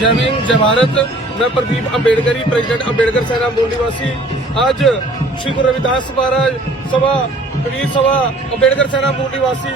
जय भीम जय भारत। मैं प्रदीप अम्बेडकरी, प्रेसिडेंट अम्बेडकर सेना मूल निवासी। आज श्री गुरु रविदास महाराज सभा, कबीर सभा, अम्बेडकर सेना मूल निवासी,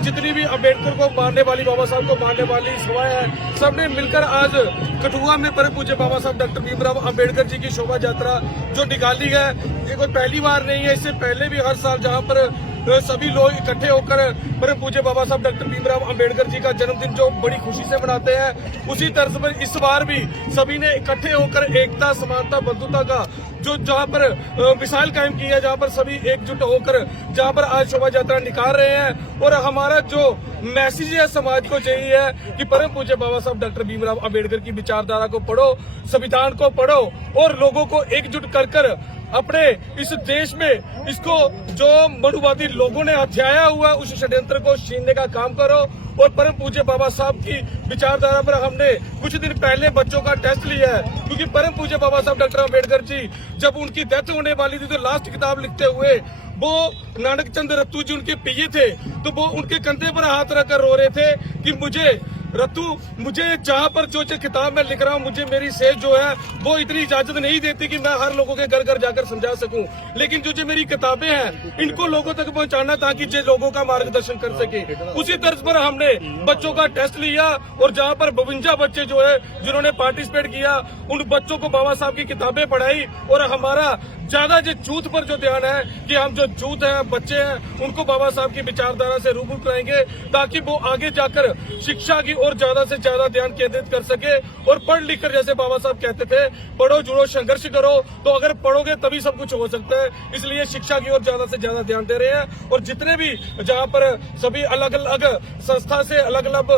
जितनी भी अम्बेडकर को मानने वाली, बाबा साहब को मानने वाली सभाएं हैं, सबने मिलकर आज कठुआ में परम पूज्य बाबा साहब डॉक्टर भीमराव अम्बेडकर जी की शोभा यात्रा जो निकाली है, ये कोई पहली बार नहीं है। इससे पहले भी हर साल जहां पर सभी लोग इकट्ठे होकर परम पूज्य बाबा साहब डॉक्टर भीमराव अम्बेडकर जी का जन्मदिन जो बड़ी खुशी से मनाते हैं, उसी तर्ज पर इस बार भी सभी ने इकट्ठे होकर एकता, समानता, बंधुता का जो जहां पर मिसाल कायम की है, जहां पर सभी एकजुट होकर जहां पर आज शोभा यात्रा निकाल रहे हैं। और हमारा जो मैसेज है समाज को यही है कि परम पूज्य बाबा साहब डॉक्टर भीमराव अम्बेडकर की विचारधारा को पढ़ो, संविधान को पढ़ो और लोगों को एकजुट कर अपने इस देश में इसको जो मनुवादी लोगों ने हथियाया हुआ उस षड्यंत्र को छीनने का काम करो। और परम पूज्य बाबा साहब की विचारधारा पर हमने कुछ दिन पहले बच्चों का टेस्ट लिया है, क्योंकि परम पूज्य बाबा साहब डॉक्टर अम्बेडकर जी जब उनकी डेथ होने वाली थी तो लास्ट किताब लिखते हुए वो नानक चंद रत्तू जी उनके पिए थे, तो वो उनके कंधे पर हाथ रखकर रो रहे थे कि मुझे रत्तू, मुझे जहां पर जो किताब मैं लिख रहा हूं, मुझे मेरी सेहत जो है वो इतनी इजाजत नहीं देती कि मैं हर लोगों के घर घर जाकर समझा सकूं, लेकिन जो मेरी किताबें हैं इनको लोगों तक पहुंचाना ताकि जो लोगों का मार्गदर्शन कर सके। उसी तर्ज पर हमने बच्चों का टेस्ट लिया और जहां पर 52 बच्चे जो है जिन्होंने पार्टिसिपेट किया, उन बच्चों को बाबा साहब की किताबें पढ़ाई। और हमारा ज्यादा जो यूथ पर जो ध्यान है कि हम जो यूथ है, बच्चे हैं, उनको बाबा साहब की विचारधारा से रूबरू कराएंगे ताकि वो आगे जाकर शिक्षा की और ज्यादा से ज्यादा ध्यान केंद्रित कर सके। और पढ़ लिख कर, जैसे बाबा साहब कहते थे, पढ़ो, जुड़ो, संघर्ष करो, तो अगर पढ़ोगे तभी सब कुछ हो सकता है। इसलिए शिक्षा की ओर ज्यादा से ज्यादा ध्यान दे रहे हैं। और जितने भी जहां पर सभी अलग अलग संस्था से अलग अलग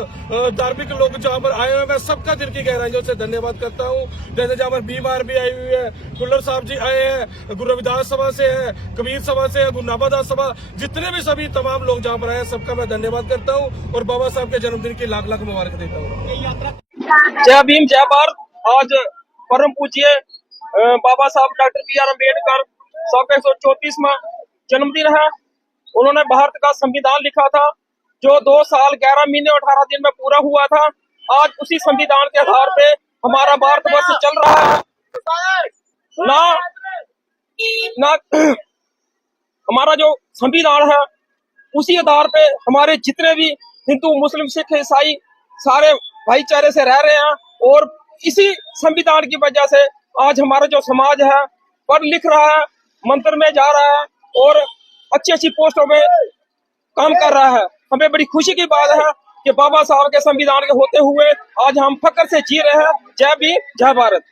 धार्मिक लोग जहां पर आए हुए हैं, मैं सबका दिल की गहराइयों से धन्यवाद करता हूँ। जैसे जहां पर बीमार भी आई हुई है, कुल्लर साहब जी आए हैं, गुरु रविदास सभा से है, कबीर सभा से है, गुरु नाभादास सभा, जितने भी सभी तमाम लोग जहां पर आए हैं, सबका मैं धन्यवाद करता हूँ और बाबा साहब के जन्मदिन की लाख लाख मुबारक देता हूँ। जय भीम जय भारत। आज परम पूज्य बाबा साहब डॉक्टर बी.आर. अम्बेडकर साहब का 134वां जन्मदिन है। उन्होंने भारत का संविधान लिखा था जो 2 साल 11 महीने 18 दिन में पूरा हुआ था। आज उसी संविधान के आधार पे हमारा भारतवर्ष चल रहा है। ना हमारा जो संविधान है उसी आधार पे हमारे जितने भी हिंदू, मुस्लिम, सिख, ईसाई सारे भाईचारे से रह रहे हैं। और इसी संविधान की वजह से आज हमारा जो समाज है पढ़ लिख रहा है, मंत्र में जा रहा है और अच्छी अच्छी पोस्टों में काम कर रहा है। हमें बड़ी खुशी की बात है कि बाबा साहब के संविधान के होते हुए आज हम फक्र से जी रहे हैं। जय भीम जय भारत।